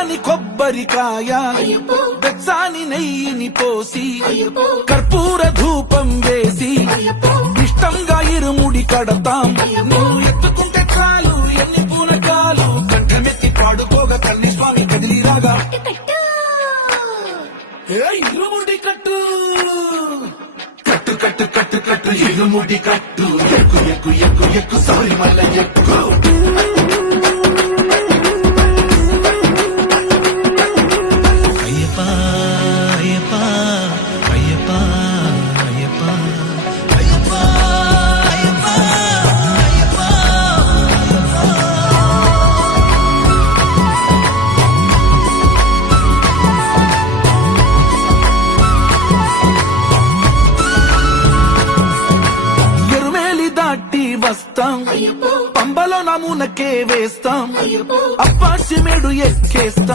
కమ్మని కొబ్బరికాయ బెచ్చాని నెయ్యిని పోసి కర్పూర ధూపం వేసి ఇష్టంగా ఇరుముడి కడతాం. నువ్వు ఎత్తుకుంటే చాలు ఎన్ని పూనకాలు కంఠమెత్తి పాడుకోగా కల్లి స్వామి కదిలిరాగా ఇరుముడి కట్టు కట్టు కట్టు కట్టు కట్టు ఇరుముడి కట్టు ఎక్కు ఎక్కు ఎక్కు ఎక్కు సారి మళ్ళీ ఎక్కు. వస్తాం పంబలో నమూనకే వేస్తాం అప్పాచి మేడు ఎక్కేస్తాం.